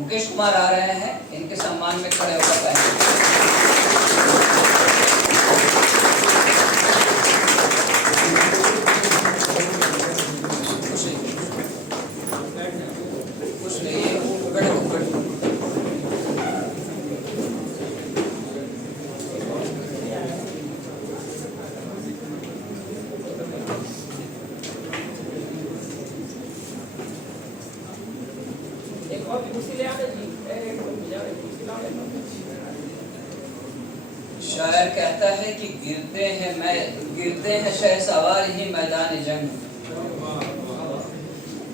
मुकेश कुमार आ रहे हैं, इनके सम्मान में खड़े होकर बैठे। शायर कहता है कि गिरते हैं शहसवार ही मैदान जंग,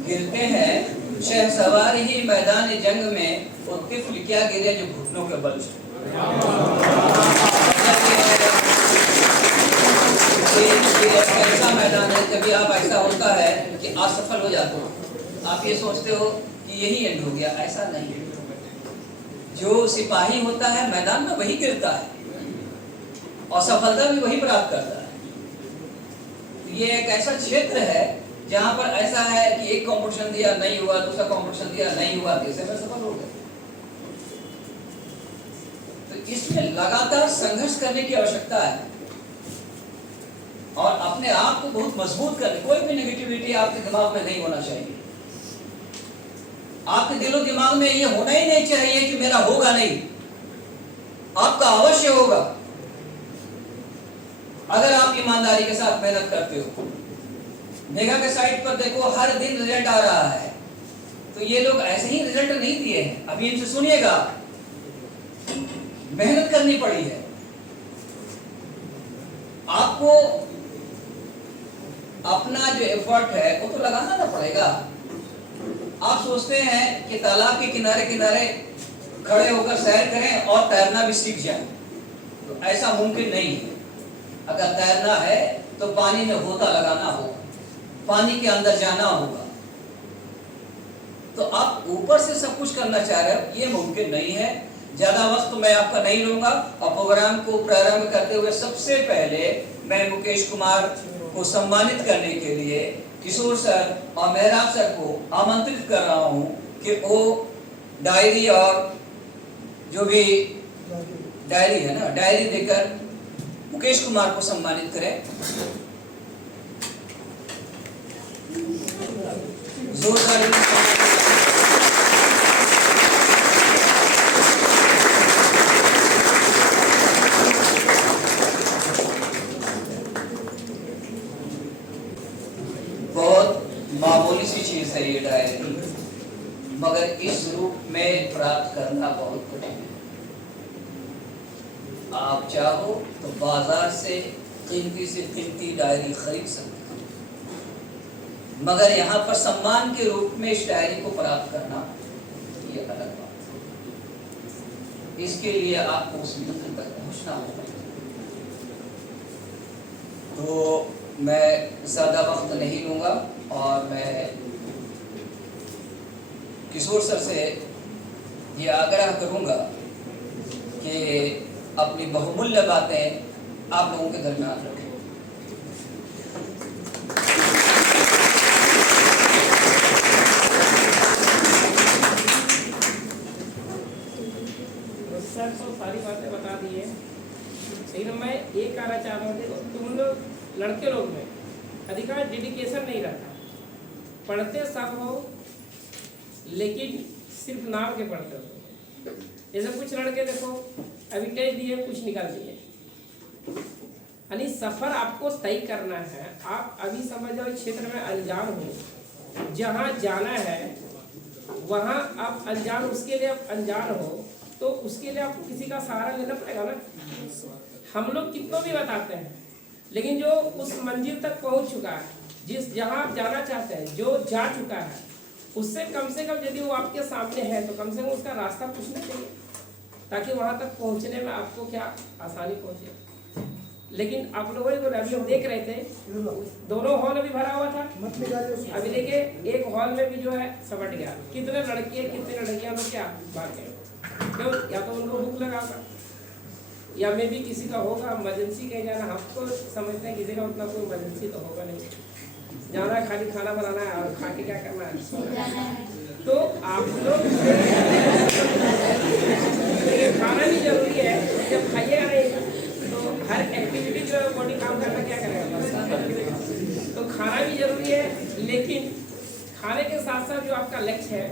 गिरते हैं शहसवार ही मैदान जंग में, वो तिफल क्या गिरे जो घुटनों के बल से। ऐसा मैदान है, कभी आप ऐसा होता है कि असफल हो जाते हो, आप ये सोचते हो कि यही एंड हो गया, ऐसा नहीं है। जो सिपाही होता है मैदान में वही गिरता है और सफलता भी वही प्राप्त करता है। ये एक ऐसा क्षेत्र है जहां पर ऐसा है कि एक कंपटीशन दिया नहीं हुआ, दूसरा कंपटीशन दिया नहीं हुआ, तीसरे में सफल हो गए। तो इसमें लगातार संघर्ष करने की आवश्यकता है और अपने आप को बहुत मजबूत करने, कोई भी नेगेटिविटी आपके दिमाग में नहीं होना चाहिए। आपके दिलो दिमाग में ये होना ही नहीं चाहिए कि मेरा होगा नहीं, आपका अवश्य होगा अगर आप ईमानदारी के साथ मेहनत करते हो। मेगा के साइट पर देखो, हर दिन रिजल्ट आ रहा है, तो ये लोग ऐसे ही रिजल्ट नहीं दिए हैं। अभी इनसे सुनिएगा, मेहनत करनी पड़ी है आपको, अपना जो एफर्ट है वो तो लगाना ना पड़ेगा। आप सोचते हैं कि तालाब के किनारे किनारे खड़े होकर सैर करें और तैरना भी सीख जाएं, तो ऐसा मुमकिन नहीं है। अगर तैरना है तो पानी में गोता लगाना होगा, पानी के अंदर जाना होगा। तो आप ऊपर से सब कुछ करना चाह रहे हो, ये मुमकिन नहीं है। ज्यादा वक्त मैं आपका नहीं लूंगा और प्रोग्राम को प्रारंभ करते हुए सबसे पहले मैं मुकेश कुमार को सम्मानित करने के लिए किशोर सर और मेहराब सर को आमंत्रित कर रहा हूं कि वो डायरी और जो भी डायरी है ना, डायरी देकर मुकेश कुमार को सम्मानित करें। जोरदार बहुत मामूली सी चीज है ये डायरी, मगर इस रूप में प्राप्त करना बहुत कठिन है। आप चाहो तो बाजार से कीमती डायरी खरीद सकते हैं, मगर यहाँ पर सम्मान के रूप में इस डायरी को प्राप्त करना ये अलग बात है। इसके लिए आपको उस मंजिल तक पहुंचना होगा। तो मैं ज्यादा वक्त नहीं लूंगा और मैं किशोर सर से ये आग्रह करूंगा कि अपनी बहुमूल्य बातें आप लोगों के दरमियान रखें। सर तो सारी बातें बता दी है, लेकिन मैं एक कहना चाह रहा हूँ, तुम लोग लड़के लोग में अधिकांश डेडिकेशन नहीं रहता। पढ़ते सब हो लेकिन सिर्फ नाम के पढ़ते हो। जैसे कुछ लड़के देखो अभी टेस्ट दिए, कुछ निकाल दिए, यानी सफर आपको तय करना है। आप अभी समझ जाओ क्षेत्र में अनजान हो, जहाँ जाना है वहाँ आप अनजान, उसके लिए आप अनजान हो तो उसके लिए आपको किसी का सहारा लेना पड़ेगा ना। हम लोग कितना भी बताते हैं, लेकिन जो उस मंजिल तक पहुँच चुका है, जिस जहाँ आप जाना चाहते हैं, जो जा चुका है, उससे कम से कम यदि वो आपके सामने है तो कम से कम उसका रास्ता पूछना चाहिए, ताकि वहाँ तक पहुँचने में आपको क्या आसानी पहुँचे। लेकिन आप लोगों को अभी हम देख रहे थे, दोनों हॉल अभी भरा हुआ था। अभी देखिए एक हॉल में भी जो है सवट गया, कितने लड़के कितने लड़कियां लोग क्या भाग गए। क्यों? या तो उनको भूख लगा था, या मे भी किसी का होगा इमरजेंसी कहीं जाना। हम तो समझते हैं किसी का उतना कोई इमरजेंसी तो होगा नहीं, जाना खाली खाना बनाना है और खा के क्या करना है, तो आप लोग खाना भी जरूरी है। जब खाइएगा नहीं तो हर एक्टिविटी जो है बॉडी काम करना क्या करेगा, तो खाना भी जरूरी है, लेकिन खाने के साथ साथ जो आपका लक्ष्य है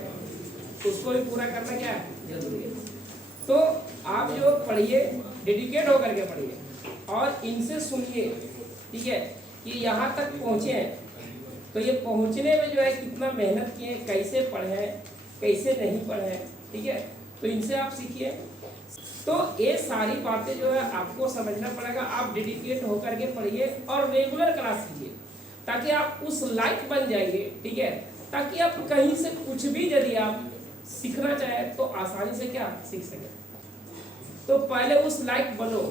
उसको भी पूरा करना क्या जरूरी है। तो आप जो पढ़िए, डेडिकेट होकर के पढ़िए और इनसे सुनिए, ठीक है, कि यहाँ तक पहुँचे हैं तो ये पहुँचने में जो है कितना मेहनत किए, कैसे पढ़े, कैसे नहीं पढ़े, ठीक है, तो इनसे आप सीखिए। तो ये सारी बातें जो है आपको समझना पड़ेगा। आप डेडिकेट होकर के पढ़िए और रेगुलर क्लास कीजिए ताकि आप उस लायक बन जाइए, ठीक है, ताकि आप कहीं से कुछ भी यदि आप सीखना चाहें तो आसानी से क्या सीख सकें। तो पहले उस लायक बनो।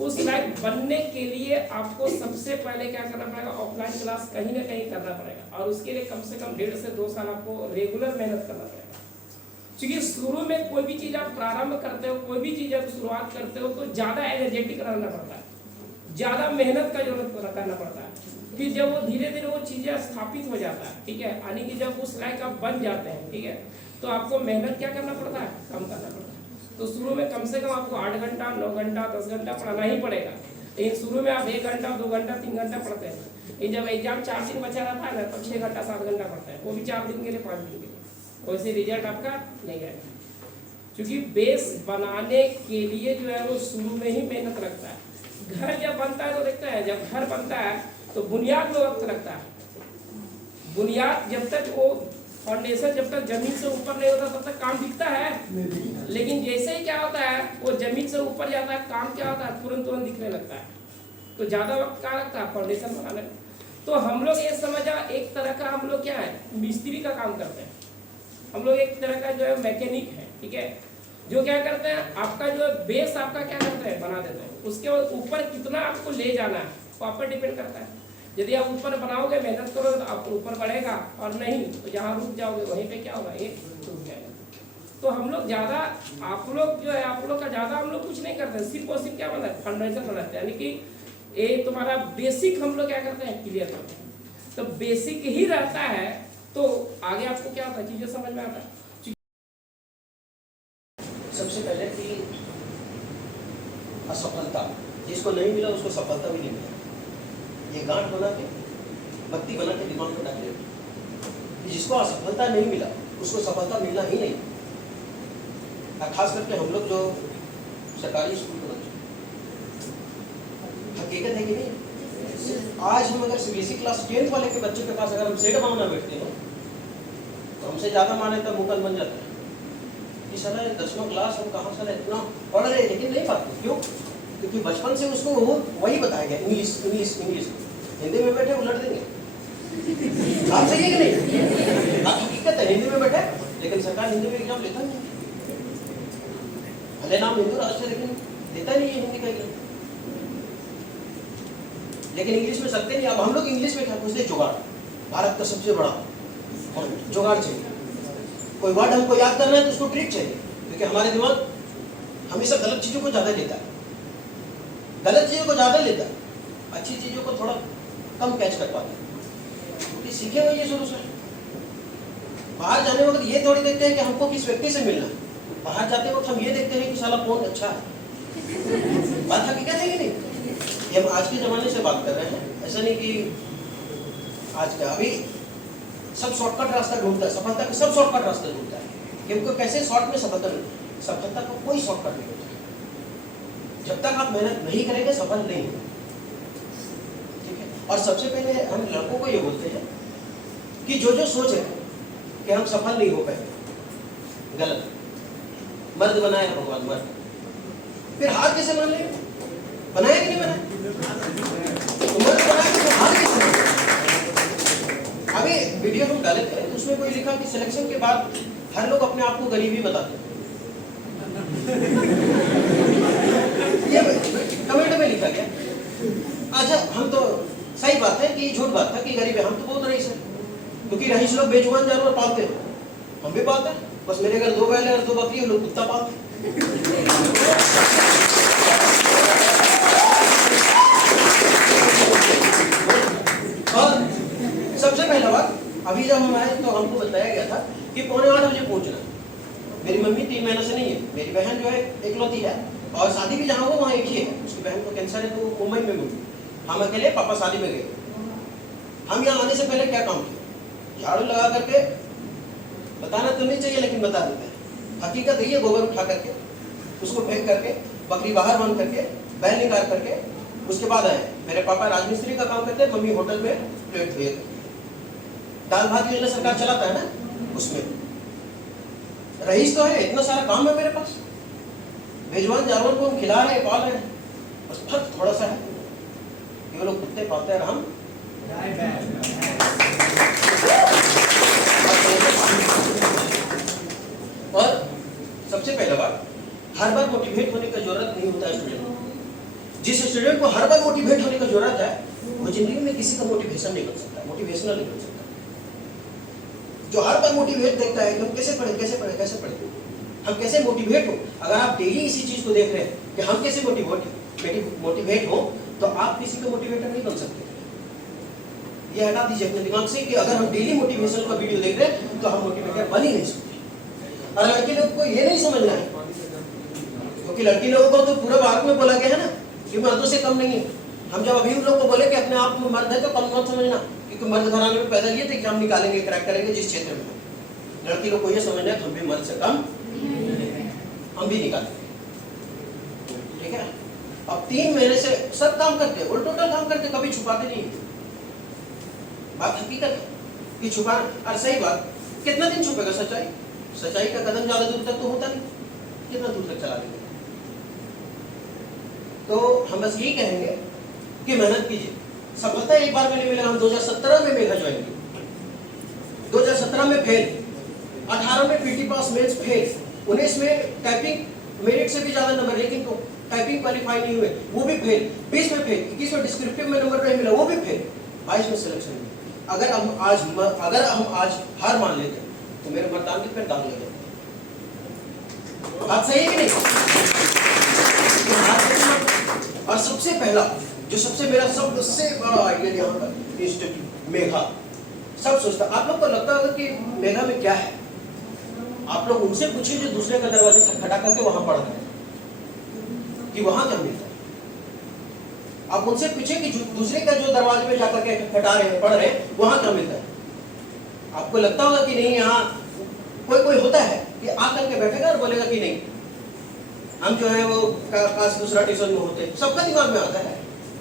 उस लायक बनने के लिए आपको सबसे पहले क्या करना पड़ेगा, ऑफलाइन क्लास कहीं ना कहीं करना पड़ेगा और उसके लिए कम से कम 1.5 से 2 साल आपको रेगुलर मेहनत करना पड़ेगा। क्योंकि शुरू में कोई भी चीज़ आप प्रारंभ करते हो, कोई भी चीज़ आप शुरुआत करते हो तो ज़्यादा एनर्जेटिक रहना पड़ता है, ज़्यादा मेहनत का जरूरत करना पड़ता है। फिर जब वो धीरे धीरे वो चीज़ें स्थापित हो जाता है, ठीक है, यानी कि जब उस लायक आप बन जाते हैं, ठीक है, तो आपको मेहनत क्या करना पड़ता है, कम करना पड़ता है। तो शुरू में कम से कम आपको 8 घंटा, 9 घंटा, 10 घंटा पढ़ना ही पड़ेगा। लेकिन शुरू में आप 1 घंटा, 2 घंटा, 3 घंटा पढ़ते हैं। लेकिन जब एग्जाम 4 दिन बचा रहता है ना, तब 6 घंटा, 7 घंटा पढ़ते हैं, वो भी 4 दिन के लिए, 5 दिन के लिए। वैसे रिजल्ट आपका नहीं आएगा, क्योंकि बेस बनाने के लिए जो है वो शुरू में ही मेहनत लगता है। घर जब बनता है तो देखते हैं, जब घर बनता है तो बुनियाद में वक्त लगता है। बुनियाद जब तक वो फाउंडेशन जब तक जमीन से ऊपर नहीं होता तब तक काम दिखता है, लेकिन जैसे ही क्या होता है वो जमीन से ऊपर जाता है, काम क्या होता है तुरंत दिखने लगता है। तो ज्यादा वक्त क्या लगता है फाउंडेशन बनाने में। तो हम लोग ये समझा एक तरह का हम लोग क्या है, मिस्त्री का काम करते हैं। हम लोग एक तरह का जो है मैकेनिक है, ठीक है, जो क्या करते हैं, आपका जो बेस आपका क्या करते हैं, बना देते हैं। उसके ऊपर कितना आपको ले जाना है वो आप पर डिपेंड करता है। यदि आप ऊपर बनाओगे, मेहनत करोगे तो आपको ऊपर बढ़ेगा, और नहीं तो जहाँ रुक जाओगे वहीं पे क्या होगा, एक रुक जाएगा। तो हम लोग ज़्यादा, आप लोग जो है, आप लोग का ज़्यादा हम लोग कुछ नहीं करते, सिर्फ और सिर्फ क्या बनाते हैं, फाउंडेशन बनाते हैं। यानी कि ये तुम्हारा बेसिक हम लोग क्या करते हैं, क्लियर करते हैं। तो बेसिक ही रहता है तो आगे आपको क्या होता है, चीज़ें समझ में आता है। सबसे पहले कि असफलता, जिसको नहीं मिला उसको सफलता भी नहीं मिला। ये गांठ बना के, बत्ती बना के दिमाग में डाल देते। जिसको असफलता नहीं मिला उसको सफलता मिलना ही नहीं। और खास करके हम लोग जो सरकारी स्कूल के बच्चे, हकीकत है कि नहीं, आज हम अगर सीबीएसई क्लास 10th वाले के बच्चे के पास अगर हम सेठ मांगना बैठते हैं तो हमसे ज़्यादा माने तब मुकल बन जाता है कि साला 10वीं क्लास हम कहाँ साला इतना पढ़ रहे, लेकिन नहीं पाते। क्यों? क्योंकि बचपन से उसको वही बताया गया, इंग्लिश इंग्लिश इंग्लिश। हिंदी में बैठे उलट देंगे। बात सही है कि नहीं? बात हकीकत है, हिंदी में बैठे, लेकिन सरकार हिंदी में एग्जाम लेता नहीं। भले नाम हिंदू राष्ट्र, लेकिन देता नहीं है हिंदी का एग्जाम। लेकिन इंग्लिश में सकते नहीं। अब हम लोग इंग्लिश में क्या पूछते, जुगाड़, भारत का सबसे बड़ा, और जुगाड़ चाहिए। कोई वर्ड हमको याद करना है तो उसको ट्रिक चाहिए, क्योंकि हमारे दिमाग हमेशा गलत चीजों को ज्यादा लेता है, गलत चीजों को ज्यादा लेता है, अच्छी चीजों को थोड़ा कम कैच कर पाते हैं। क्योंकि सीखे हुए ये शुरू से। बाहर जाने वक्त ये थोड़ी देखते हैं कि हमको किस व्यक्ति से मिलना है, बाहर जाते वक्त हम ये देखते हैं कि साला कौन अच्छा है। बात हकीकत है कि नहीं? ये हम आज के जमाने से बात कर रहे हैं, ऐसा नहीं कि आज का। अभी सब शॉर्टकट रास्ता ढूंढता है, सफलता का सब शॉर्टकट रास्ता ढूंढता है कि हमको कैसे शॉर्ट में सफलता मिले। सफलता का कोई शॉर्टकट नहीं होता। जब तक आप मेहनत नहीं करेंगे सफल नहीं होगा, ठीक है। और सबसे पहले हम लड़कों को ये बोलते हैं कि जो जो सोच है कि हम सफल नहीं हो पाए, गलत। मर्द बनाया भगवान, मर्द, फिर हार कैसे मान लेंगे? बनाया कि नहीं बनाया? तो मर्द बनाया तो हार कैसे मान लेंगे? अभी वीडियो हम डाले थे तो उसमें कोई लिखा कि सिलेक्शन के बाद हर लोग अपने आप को गरीबी बताते हैं। ये कमेंट में लिखा गया। अच्छा, हम तो सही बात है कि झूठ बात था कि गरीब है, हम तो बहुत रईस है, क्योंकि रईस लोग बेजुबान जानवर पालते हैं, हम भी पालते हैं। बस मेरे घर 2 बैल और 2 बकरी, लोग कुत्ता पालते हैं। और सबसे पहला बात अभी जब हम आए तो हमको बताया गया था कि 7:45 बजे पहुंचना। मेरी मम्मी 3 महीने से नहीं है, मेरी बहन जो है एकलौती है और शादी भी जहाँ हो वहाँ एक ही है। उसकी बहन को कैंसर है तो वो मुंबई में मिली। हम अकेले पापा शादी में गए। हम यहाँ आने से पहले क्या काम किया? झाड़ू लगा करके, बताना तो नहीं चाहिए लेकिन बता देते हैं, हकीकत है ये, गोबर उठा करके उसको फेंक करके, बकरी बाहर बांध करके, बैल निकाल करके, उसके बाद आए। मेरे पापा राजमिस्त्री का काम करते, मम्मी होटल में प्लेट धोए। दाल भात योजना सरकार चलाता है ना, उसमें रईस तो है, इतना सारा काम है मेरे पास। मेजबान जानवर को हम खिला रहे हैं, पाल रहे हैं, बस फर्क थोड़ा सा है कि वो लोग कुत्ते पालते हैं और हम और सबसे पहला बात, हर बार मोटिवेट होने की जरूरत नहीं होता है स्टूडेंट को। जिस स्टूडेंट को हर बार मोटिवेट होने की जरूरत है वो जिंदगी में किसी का मोटिवेशन नहीं बन सकता, मोटिवेशनल नहीं बन सकता। जो हर बार मोटिवेट देखता है कि हम कैसे पढ़े कैसे पढ़े कैसे पढ़े, हम कैसे मोटिवेट हो। अगर आप डेली इसी चीज को देख रहे हैं कि हम कैसे मोटिवेट हो, तो आप किसी का मोटिवेटर नहीं बन सकते। ये हटा दीजिए अपने दिमाग से कि अगर हम डेली मोटिवेशन का वीडियो देख रहे हैं तो हम मोटिवेटर बन ही नहीं सकते। और लड़की लोग को ये नहीं समझना है, क्योंकि लड़की लोगों को तो पूरा भारत में बोला गया है ना कि मर्दों से कम नहीं है। हम जब अभी उन लोग को बोले कि अपने आप में मर्द है तो कम मत समझना, क्योंकि मर्द घराने में पैदा किए थे कि हम निकालेंगे, क्रैक करेंगे जिस क्षेत्र में। लड़की लोग को ये समझना है कि हम भी मर्द से कम, हम भी निकालेंगे। ठीक है, अब 3 महीने से सब काम करते, टोटल काम करते, कभी छुपाते नहीं। बात हकीकत है कि छुपा, और सही बात, कितना दिन छुपेगा सच्चाई? सच्चाई का कदम ज्यादा दूर तक तो होता नहीं, कितना दूर तक चला देंगे। तो हम बस यही कहेंगे कि मेहनत कीजिए, सफलता एक बार में नहीं मिलेगा। हम 2017 में मेघा ज्वाइन किया, 2017 में फेल, 18 में पीटी पास मेंस फेल, 19 में टाइपिंग मेरिट से भी ज्यादा नंबर, लेकिन तो टाइपिंग क्वालिफाई नहीं हुए, वो भी फेल, 20 में फेल, 21 में डिस्क्रिप्टिव में नंबर नहीं मिला, वो भी फेल, 22 में सिलेक्शन हुआ। अगर हम आज हार मान लेते तो मेरे मर्दानगी पे डाल लेते। बात सही है कि नहीं? और सबसे पहला जो सबसे मेरा सबसे बड़ा आइडिया यहाँ का इंस्टीट्यूट मेघा, सब सोचता, आप लोग को लगता होगा कि मेघा में क्या है। आप लोग उनसे पूछिए जो दूसरे का दरवाजा खटखटा करके वहां पढ़ रहे हैं कि वहां क्या मिलता है। आप उनसे पूछे कि दूसरे का जो दरवाजे में जाकर के खटखटा रहे हैं, पढ़ रहे हैं, वहां क्या मिलता है। आपको लगता होगा कि नहीं, यहाँ कोई होता है कि आकर के बैठेगा और बोलेगा कि नहीं हम जो है वो काश दूसरा ट्यूशन में होते। सबका दिमाग में आता है,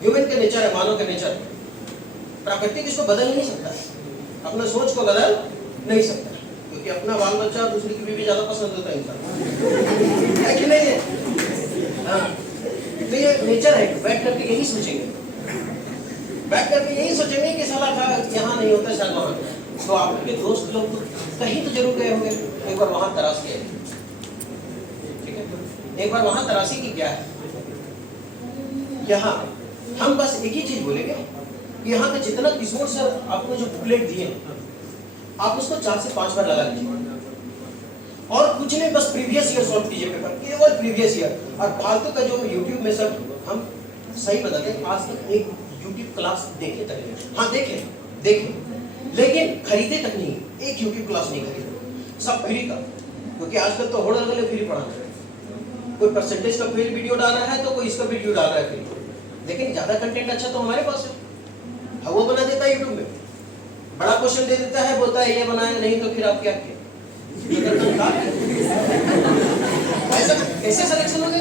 ह्यूमन के नेचर है, मानव के नेचर। प्राकृतिक इसको बदल नहीं सकता, अपना सोच को बदल नहीं सकता, क्योंकि अपना बाल बच्चा दूसरी की बीवी ज्यादा पसंद होता है इंसान, है कि नहीं है? हाँ, तो ये नेचर है। बैठ करके यही सोचेंगे, बैठ करके यही सोचेंगे कि साला यहाँ नहीं होता, शायद वहाँ। तो आपके दोस्त लोग कहीं तो जरूर गए होंगे, एक बार वहां तराशी है, ठीक है, एक बार वहां तराशी की क्या है। यहाँ हम बस एक ही चीज बोलेंगे, यहाँ का जितना किशोर सर आपको जो बुकलेट दिए आप उसको 4 से 5 बार लगा लीजिए, और कुछ नहीं, बस प्रीवियस ईयर सॉल्व कीजिए पेपर, केवल प्रीवियस ईयर। और फालतू का जो यूट्यूब में सब, हम सही बता दें, आज तक एक यूट्यूब क्लास देखे तक नहीं। हाँ देखे, लेकिन खरीदे तक नहीं, एक यूट्यूब क्लास नहीं खरीदे, सब फ्री का, क्योंकि आजकल तो होड़ लगले फ्री पढ़ा रहे हैं। कोई परसेंटेज का फ्री वीडियो डाल रहा है तो कोई इसका वीडियो डाल रहा है फ्री, लेकिन ज्यादा कंटेंट अच्छा तो हमारे पास है। वो बना देता है यूट्यूब में, बड़ा क्वेश्चन दे देता है, बोलता है ये बनाया, नहीं तो फिर आप क्या किए। ऐसा कैसे सिलेक्शन होगा?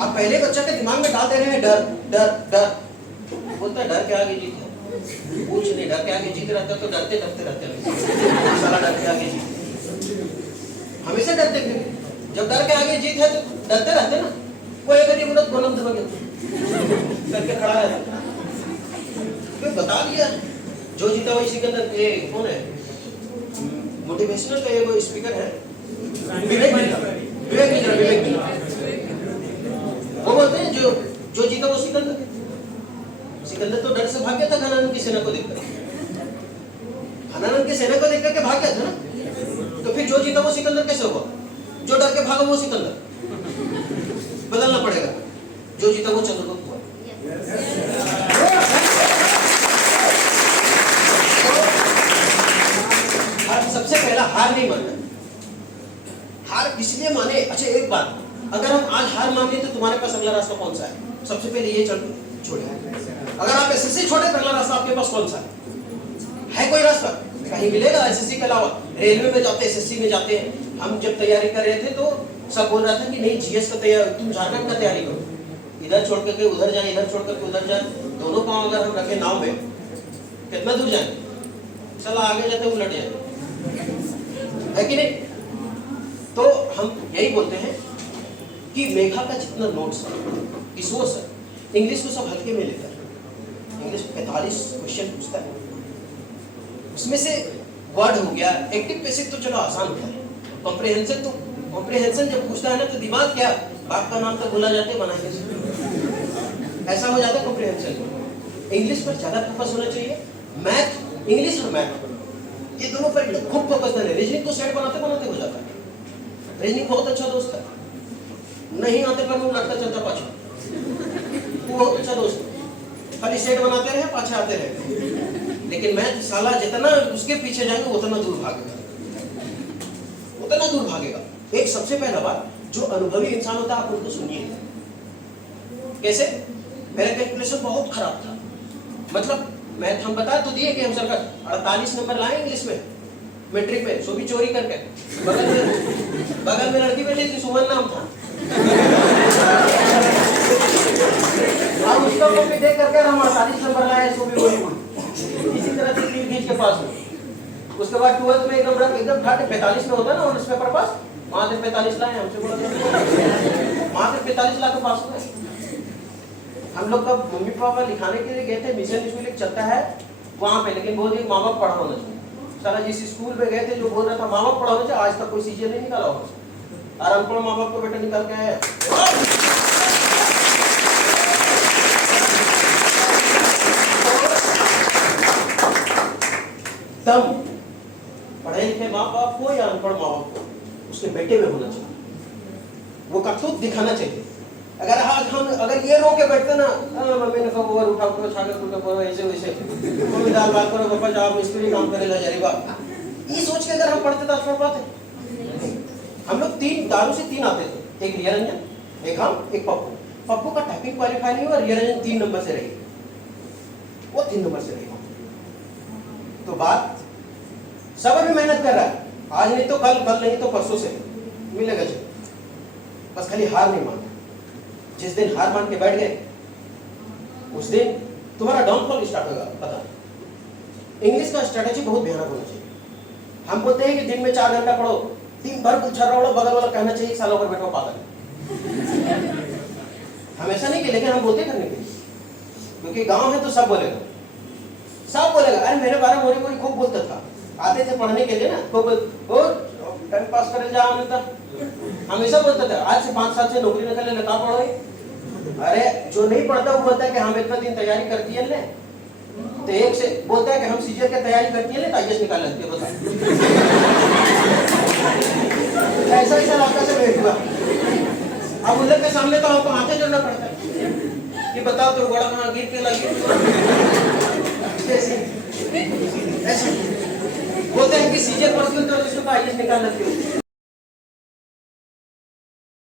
आप पहले बच्चा के दिमाग में डाल दे रहे हैं डर डर डर, बोलता है डर के आगे जीत है, कुछ नहीं, डर के आगे जीत रहता तो डरते रहते साला डर के आगे जीत, हमेशा डरते थे। जब डर के आगे जीत है तो डरते रहते ना, कोई अगर ये मुद्दा गोलम दबा करके खड़ा है, तो बता दिया जो जीता वही सिकंदर। ये कौन है मोटिवेशनल का ये वो स्पीकर है, विवेक मिश्रा, वो बोलते हैं जो जीता वो सिकंदर तो डर से भाग गया था घनानंद की सेना को देखकर, घनानंद की सेना को देखकर के भाग गया था ना, तो फिर जो जीता वो सिकंदर कैसे हुआ? जो डर के भागा वो सिकंदर, बदलना पड़ेगा, जो जीता वो चंद्रगुप्त हुआ। हार नहीं मानना। हार इसलिए माने, अच्छा एक बात, अगर हम आज हार माने तो तुम्हारे पास अगला रास्ता कौन सा है? सबसे पहले ये छोड़िए। अगर आप एसएससी छोड़े तो अगला रास्ता आपके पास कौन सा है कोई रास्ता? कहीं मिलेगा एसएससी के अलावा? रेलवे में जाते, एसएससी में जाते हैं। हम जब तैयारी कर रहे थे तो सब बोल रहा था कि नहीं जीएस का तैयारी, तुम झारखंड का तैयारी करो, इधर छोड़ करके उधर जाए, इधर छोड़ करके उधर जाए, दोनों पांव अगर हम रखे नाव में कितना दूर जाए? चला आगे जाते उलट जाए, है कि नहीं? तो हम यही बोलते हैं कि मेघा का जितना नोट्स इस वो सर इंग्लिश को सब हल्के में लेता है। इंग्लिश 45 क्वेश्चन पूछता है, उसमें से वर्ड हो गया, एक्टिव पैसिव तो चलो आसान होता है, कॉम्प्रिहेंशन जब पूछता है ना तो दिमाग क्या बाप का नाम तो भूला जाते बना के ऐसा हो जाता है कॉम्प्रिहेंशन। इंग्लिश पर ज्यादा फोकस होना चाहिए। मैथ, इंग्लिश और मैथ ये दोनों पर एकदम खूब फोकस करना है। रीजनिंग तो सेट बनाते बनाते हो जाता है। रीजनिंग बहुत अच्छा दोस्त है, नहीं आते पर वो लड़का चलता पाछा, वो बहुत अच्छा दोस्त है, खाली सेट बनाते रहे पाछे आते रहे। लेकिन मैथ साला जितना उसके पीछे जाएंगे उतना दूर भागेगा, उतना दूर भागेगा। एक सबसे पहला बात, जो अनुभवी इंसान होता है आप उनको सुनिए। कैसे? मेरा कैलकुलेशन बहुत खराब था, मतलब मैथ हम बता तो दिए कि हम सरकार 48 नंबर लाए इंग्लिश में मैट्रिक में, सो भी चोरी करके। बगल में लड़की बैठी थी, सुमन नाम था, और उसका कॉपी देख करके हम 48 नंबर लाए, सो भी वही बोली। इसी तरह से तीन खींच के पास हुए। उसके बाद 12th में एकदम 45 में होता है ना उस पेपर पास, वहां से 45 लाए, हमसे बोला वहां से 45 ला के पास हुए। हम लोग का मम्मी पापा लिखाने के लिए गए थे, मिशन स्कूल एक चलता है वहां पे, लेकिन बोल दिए माँ बाप पढ़ा होना चाहिए। साला जिस स्कूल में गए थे जो बोल रहा था माँ बाप पढ़ा होना चाहिए, आज तक कोई सीजन नहीं निकाला होगा, और अनपढ़ माँ बाप को बेटा निकाल के आया। दम पढ़े लिखे माँ बाप को या अनपढ़ माँ बाप को उसके बेटे में होना चाहिए, वो करतूत दिखाना चाहिए। अगर आज हम अगर ये रो के बैठते ना, मम्मी ने कहा ओवर उठा करो, छागर करो, ऐसे वैसे कोई दाल बात करो, पापा जाओ मिस्त्री काम करेगा जाएगा, ये सोच के अगर हम पढ़ते तो अच्छा बात है। हम लोग दारू से 3 आते थे, एक रियरंजन, एक हम, एक पप्पू। पप्पू का टाइपिंग क्वालिफाई नहीं हुआ, रियरंजन 3 नंबर से रही, वो 3 नंबर से रही। तो बात सब अभी मेहनत कर रहा है, आज नहीं तो कल, कल नहीं तो परसों से मिलेगा जी, बस खाली हार नहीं मानना। जिस दिन हार मान के बैठ गए उस दिन तुम्हारा डाउनफॉल स्टार्ट होगा। पता इंग्लिश का स्ट्रेटेजी बहुत भयानक होना चाहिए। हम बोलते हैं कि दिन में 4 घंटा पढ़ो, दिन भर कुछ छर्रा उड़ो, बगल वाला कहना चाहिए सालों पर बैठो पागल। हमेशा नहीं कि, लेकिन हम बोलते करने के लिए, क्योंकि गांव है तो सब बोलेगा, सब बोलेगा। अरे मेरे बारे में मोरी खूब बोलता था, आते थे पढ़ने के लिए ना, खूब टाइम पास करे जा, हमेशा बोलता था। आज से 5 साल से नौकरी निकलने लगा पढ़ो। अरे जो नहीं पढ़ता वो बोलता है कि हम इतना दिन तैयारी करती है, तो एक से बोलता है कि हम सीजर की तैयारी करती है, तो आईएएस निकाल लेते हैं। बता ऐसा ऐसा रास्ता से भेज हुआ। अब उन लोग के सामने तो हमको हाथे जोड़ना पड़ता है कि बताओ तो बड़ा कहाँ गिर के लगी। ऐसे बोलते हैं कि सीजर पढ़ती हो तो इसको आईएएस निकाल लेते हो।